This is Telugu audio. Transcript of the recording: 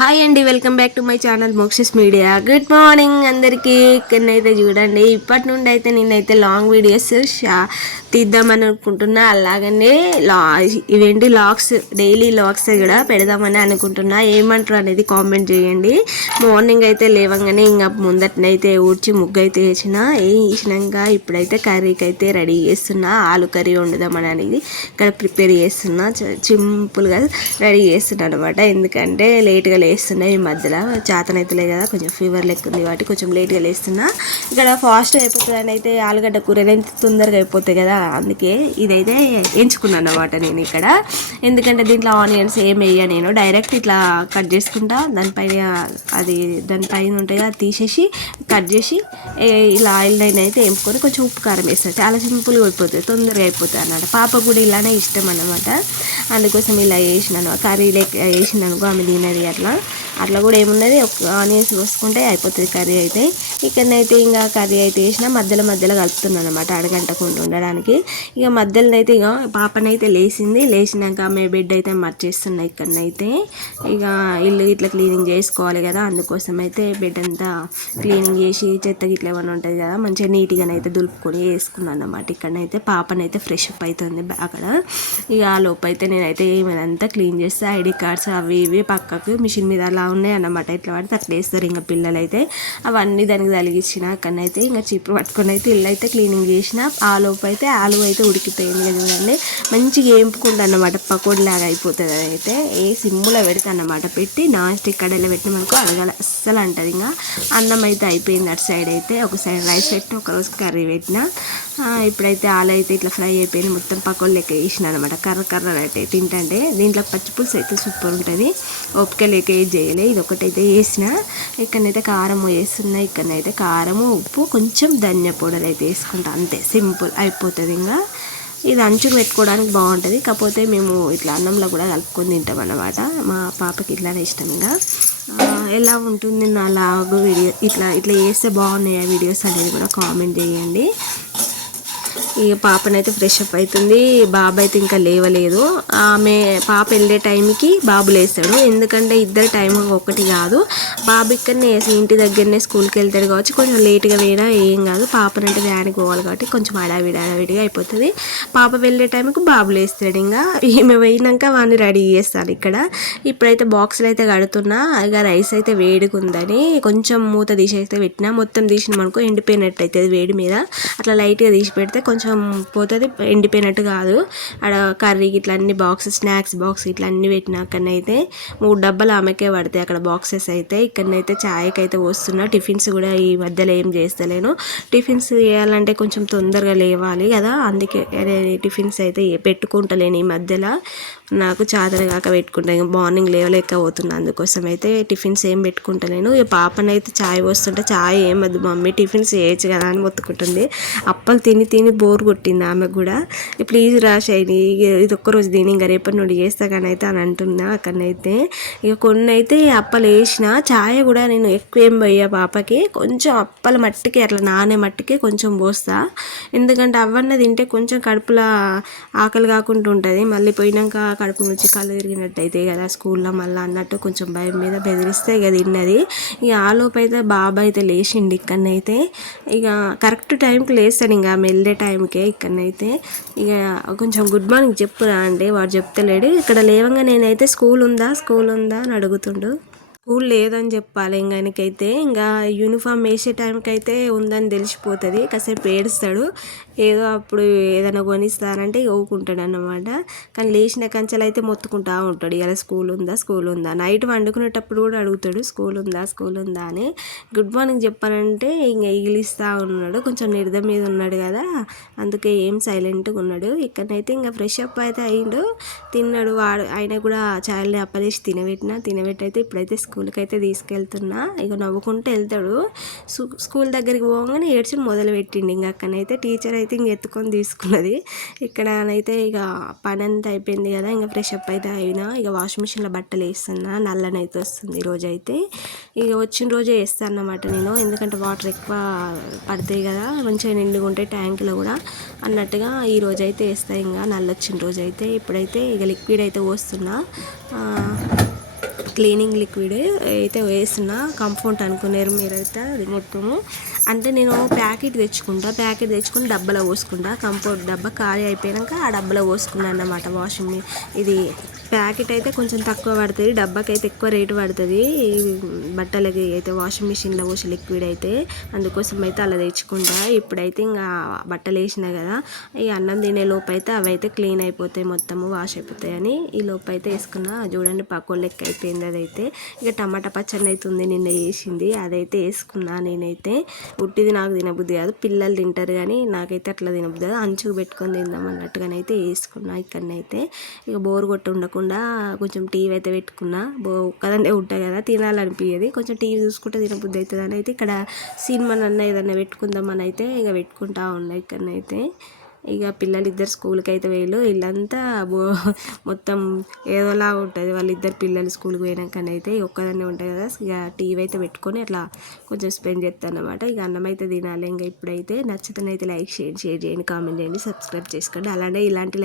హాయ్ అండి, welcome back to my channel Moksha's media. Good morning అందరికీ. ఇక్కడనైతే చూడండి, ఇప్పటి నుండి అయితే నేనైతే లాంగ్ వీడియోస్ తీద్దామని అనుకుంటున్నా. అలాగనే ఇవేంటి లాగ్స్, డైలీ లాగ్స్ కూడా పెడదామని అనుకుంటున్నా. ఏమంటారు అనేది కామెంట్ చేయండి. మార్నింగ్ అయితే లేవగానే ఇంకా ముందటనైతే ఊడ్చి ముగ్గు అయితే వేసినాక ఇప్పుడైతే కర్రీకి అయితే రెడీ చేస్తున్నా. ఆలు కర్రీ వండుదామని అనేది ఇక్కడ ప్రిపేర్ చేస్తున్నా. సింపుల్గా రెడీ చేస్తున్నా అనమాట. ఎందుకంటే లేట్గా లేస్తున్నాయి ఈ మధ్యలో, చేతనైతలే కదా, కొంచెం ఫీవర్ లెక్క ఉంది కాబట్టి కొంచెం లేట్గా లేస్తున్నా. ఇక్కడ ఫాస్ట్ అయిపోతుంది అని అయితే ఆలుగడ్డ కూరలు ఎంత తొందరగా అయిపోతాయి కదా, అందుకే ఇదైతే ఎంచుకున్నాను అనమాట నేను ఇక్కడ. ఎందుకంటే దీంట్లో ఆనియన్స్ ఏం వేయ, నేను డైరెక్ట్ ఇట్లా కట్ చేసుకుంటా. దానిపైన ఉంటాయి అది తీసేసి కట్ చేసి ఇలా ఆయిల్ అయితే వేపుకొని కొంచెం ఉప్పు కారం వేస్తాను. చాలా సింపుల్గా అయిపోతుంది, తొందరగా అయిపోతుంది అన్నమాట. పాప కూడా ఇలానే ఇష్టం అన్నమాట, అందుకోసం ఇలా వేసినాను. కర్రీ లెక్క వేసినాను, ఆమె తినది. అట్లా కూడా ఏమున్నది, ఒక ఆనియన్స్ కోసుకుంటే అయిపోతుంది కర్రీ అయితే. ఇక్కడనైతే ఇంకా కర్రీ అయితే వేసిన మధ్యలో కలుపుతున్నాను అనమాట, అడగంటకుండా ఉండడానికి. ఇక మధ్యలో అయితే ఇక పాపనైతే లేచినాక ఆమె బెడ్ అయితే మర్చేస్తున్నాయి. ఇక్కడనైతే ఇక ఇల్లు ఇట్లా క్లీనింగ్ చేసుకోవాలి కదా, అందుకోసం అయితే బెడ్ అంతా క్లీనింగ్ చేసి చెత్త గిట్ల ఏమైనా ఉంటుంది కదా మంచిగా నీట్గానైతే దులుపుకొని వేసుకున్నాను అన్నమాట. ఇక్కడనైతే పాపనైతే ఫ్రెష్ అప్ అవుతుంది అక్కడ. ఇక ఆ లోపు అయితే నేనైతే ఏమైనా క్లీన్ చేస్తే ఐడి కార్డ్స్ అవి ఇవి పక్కకు మిషన్ మీద అలా ఉన్నాయి అన్నమాట. ఇట్లా పడితే అట్లా వేస్తారు ఇంకా పిల్లలు అయితే. అవన్నీ దానికి తలిగించిన అక్కడనైతే ఇంకా చీపురు పట్టుకొని అయితే ఇల్లు అయితే క్లీనింగ్ చేసిన. ఆ లోపు అయితే ఆలు అయితే ఉడికిపోయింది కదా చూడండి, మంచిగా వేపుకుంటా అన్నమాట, పకోడీలాగా అయిపోతుంది. అయితే సిమ్ములో పెడతా అన్నమాట. పెట్టి నాన్ స్టిక్ కడాయిలో పెట్టినామనుకో అడగాలి అస్సలు అంటది. ఇంకా అన్నం అయితే అయిపోయింది అటు సైడ్ అయితే. ఒక సైడ్ రైస్ పెట్టి ఒకరోజు కర్రీ పెట్టిన. ఇప్పుడైతే ఆలు అయితే ఇట్లా ఫ్రై అయిపోయింది, మొత్తం పకోడీ లెక్క వేసిన అనమాట. కర్ర అయితే తింటే దీంట్లో పచ్చిపులుసు అయితే సూపర్ ఉంటుంది. ఓపిక లేక ఏది చేయలే, ఇది ఒకటైతే వేసిన. ఇక్కడనైతే కారం వేస్తున్నా. ఇక్కడనైతే కారము, ఉప్పు, కొంచెం ధనియా పౌడర్ అయితే వేసుకుంటా, అంతే, సింపుల్ అయిపోతుంది. ఇంకా ఇది అంచుకు పెట్టుకోవడానికి బాగుంటుంది, కాకపోతే మేము ఇట్లా అన్నంలో కూడా కలుపుకొని తింటాం అన్నమాట. మా పాపకి ఇట్లానే ఇష్టం. ఇంకా ఎలా ఉంటుంది నా లాగ్ వీడియో, ఇట్లా చేస్తే బాగున్నాయి వీడియోస్ అనేది కూడా కామెంట్ చేయండి. ఇక పాపనైతే ఫ్రెష్ అప్ అవుతుంది. బాబు అయితే ఇంకా లేవలేదు. ఆమె పాప వెళ్ళే టైంకి బాబు లేస్తాడు, ఎందుకంటే ఇద్దరు టైం ఒకటి కాదు. బాబు ఇక్కడనే ఇంటి దగ్గరనే స్కూల్కి వెళ్తాడు కాబట్టి కొంచెం లేట్గా పోయినా ఏం కాదు. పాపనంటే వ్యాన్కి పోవాలి కాబట్టి కొంచెం హడావిడిగా అయిపోతుంది. పాప వెళ్ళే టైంకి బాబు లేస్తాడు. ఇంకా ఈమె పోయినాక వాడిని రెడీ చేస్తాను ఇక్కడ. ఇప్పుడైతే బాక్సులు అయితే కడుతున్నా. ఇక రైస్ అయితే వేడిగుందని కొంచెం మూత తీసేస్తే పెట్టినా. మొత్తం తీసినామనుకో ఎండిపోయినట్టు అవుతుంది వేడి మీద. అట్లా లైట్గా తీసి పెడితే కొంచెం పోతుంది, ఎండిపోయినట్టు కాదు. అక్కడ కర్రీకి ఇట్లా అన్ని బాక్సెస్, స్నాక్స్ బాక్స్ ఇట్లా అన్ని పెట్టినాకనైతే 3 డబ్బాలు ఆమెకే పడతాయి అక్కడ బాక్సెస్ అయితే. ఇక్కడనైతే ఛాయ్కి అయితే వస్తున్నా. టిఫిన్స్ కూడా ఈ మధ్యలో ఏం చేస్తలేను. టిఫిన్స్ చేయాలంటే కొంచెం తొందరగా లేవాలి కదా, అందుకే టిఫిన్స్ అయితే పెట్టుకుంటలేను ఈ మధ్యలో. నాకు చాదర కాక పెట్టుకుంటాను, మార్నింగ్ లేవలేకపోతున్నా, అందుకోసం అయితే టిఫిన్స్ ఏం పెట్టుకుంటలేను. ఈ పాపనైతే ఛాయ్ వస్తుంటే ఛాయ్ ఏమద్దు మమ్మీ టిఫిన్స్ చేయొచ్చు కదా అని మొత్తుకుంటుంది. అప్పలు తిని బోర్ కొట్టింది ఆమెకు కూడా. ప్లీజ్ రాశాయి ఇది ఒక్కరోజు తిని ఇంకా రేపటి నుండి చేస్తా కానీ అయితే అని అంటున్నా. అక్కడనైతే ఇక కొన్ని అయితే అప్పలు వేసిన. ఛాయ్ కూడా నేను ఎక్కువ ఏం పోయా పాపకి, కొంచెం అప్పల మట్టికి అట్లా నానే మట్టికి కొంచెం పోస్తా. ఎందుకంటే అవన్నీ తింటే కొంచెం కడుపులో ఆకలి కాకుండా ఉంటుంది. మళ్ళీ పోయినాక కడుపు నుంచి కళ్ళు తిరిగినట్టు అయితే కదా స్కూల్లో మళ్ళీ అన్నట్టు కొంచెం భయం మీద బెదిరిస్తే ఇక తిన్నది. ఇక ఆలోపు అయితే బాబు అయితే లేచిండి. ఇక్కడనైతే ఇక కరెక్ట్ టైంకి లేస్తాడు, ఇంకా వెళ్ళే టైంకే. ఇక్కడనైతే ఇక కొంచెం గుడ్ మార్నింగ్ చెప్పురా అంటే వాడు చెప్తలేడు. ఇక్కడ లేవంగా నేనైతే స్కూల్ ఉందా అని అడుగుతుండు. స్కూల్ లేదని చెప్పాలి ఇంకానికైతే. ఇంకా యూనిఫామ్ వేసే టైంకి అయితే ఉందని తెలిసిపోతుంది. కాసేపు ఏడుస్తాడు, ఏదో అప్పుడు ఏదైనా కొనిస్తానంటే ఊకుంటాడు అన్నమాట. కానీ లేచిన కంచెలు అయితే మొత్తుకుంటా ఉంటాడు, ఇలా స్కూల్ ఉందా. నైట్ వండుకునేటప్పుడు కూడా అడుగుతాడు స్కూల్ ఉందా అని. గుడ్ మార్నింగ్ చెప్పానంటే ఇంకా ఎగిలిస్తూ ఉన్నాడు, కొంచెం నిరద మీద ఉన్నాడు కదా, అందుకే ఏం సైలెంట్గా ఉన్నాడు. ఇక్కడనైతే ఇంకా ఫ్రెష్ అప్ అయితే అయ్యిండు, తిన్నాడు. వాడు ఆయన కూడా చాయల్ని అప్పలేసి తినబెట్టి అయితే ఇప్పుడైతే స్కూల్కి అయితే తీసుకెళ్తున్నా. ఇక నవ్వుకుంటూ వెళ్తాడు. స్కూల్ దగ్గరికి పోగానే ఏడ్చుని మొదలు పెట్టిండు. ఇంకా అక్కడనైతే టీచర్ అయితే ఇంక ఎత్తుకొని తీసుకున్నది. ఇక్కడనైతే ఇక పని అంతా అయిపోయింది కదా, ఇంకా ఫ్రెష్ అప్ అయితే అయినా. ఇక వాషింగ్ మిషన్లో బట్టలు వేస్తున్నా, నల్లనైతే వస్తుంది ఈరోజైతే. ఇక వచ్చిన రోజే వేస్తాను అన్నమాట నేను, ఎందుకంటే వాటర్ ఎక్కువ పడతాయి కదా, మంచిగా నిండుగా ఉంటాయి ట్యాంకులో కూడా అన్నట్టుగా ఈరోజు అయితే వేస్తాయి. ఇంకా నల్ల వచ్చిన రోజు అయితే. ఇప్పుడైతే ఇక లిక్విడ్ అయితే పోస్తున్నా. క్లీనింగ్ లిక్విడ్ అయితే వేస్తున్నా. కంఫర్ట్ అనుకున్నారు మీరైతే అది మొత్తము. అంటే నేను ప్యాకెట్ తెచ్చుకొని డబ్బాలో పోసుకుంటా. కంఫర్ట్ డబ్బా ఖాళీ అయిపోయాక ఆ డబ్బాలో పోసుకున్నాను అన్నమాట. వాషింగ్ ఇది ప్యాకెట్ అయితే కొంచెం తక్కువ పడుతుంది, డబ్బాకి అయితే ఎక్కువ రేటు పడుతుంది. బట్టలకి అయితే వాషింగ్ మిషన్లో పోసే లిక్విడ్ అయితే అందుకోసం అయితే అలా తెచ్చుకుంటా. ఇప్పుడైతే ఇంకా బట్టలు వేసినా కదా, ఈ అన్నం తినే లోపు అయితే అవి అయితే క్లీన్ అయిపోతాయి, మొత్తము వాష్ అయిపోతాయని ఈ లోపు అయితే వేసుకున్నా. చూడండి పకోల్ లెక్క అయిపోయింది అదైతే. ఇక టమాటా పచ్చడి అయితే ఉంది నిన్న వేసింది, అదైతే వేసుకున్నా. నేనైతే ఉట్టిది నాకు తినబుద్ధి కాదు, పిల్లలు తింటారు కానీ నాకైతే అట్లా తినబుద్ధి కాదు. అంచుకు పెట్టుకొని తిందాం అన్నట్టుగానైతే వేసుకున్నా. ఇక్కడనైతే ఇక బోర్ కొట్టి ఉండకుండా కొంచెం టీవీ అయితే పెట్టుకున్నా. ఒక్కదాన్నే ఉంటాయి కదా, తినాలనిపించేది, కొంచెం టీవీ చూసుకుంటే తినబుద్ధి అవుతుంది అని అయితే ఇక్కడ సినిమా నన్న ఏదన్నా పెట్టుకుందామని అయితే ఇక పెట్టుకుంటా ఉన్నా. ఇక్కడనైతే ఇక పిల్లలు ఇద్దరు స్కూల్కి అయితే వేయలు, ఇల్లంతా మొత్తం ఏదోలా ఉంటుంది. వాళ్ళిద్దరు పిల్లలు స్కూల్కి పోయినాకనైతే ఒక్కదాన్నే ఉంటాయి కదా, ఇక టీవీ అయితే పెట్టుకొని అట్లా కొంచెం స్పెండ్ చేస్తాను అనమాట. ఇక అన్నం అయితే తినాలి. ఇంకా ఇప్పుడైతే నచ్చితేనైతే లైక్ చేయండి, షేర్ చేయండి, కామెంట్ చేయండి, సబ్స్క్రైబ్ చేసుకోండి. అలానే ఇలాంటి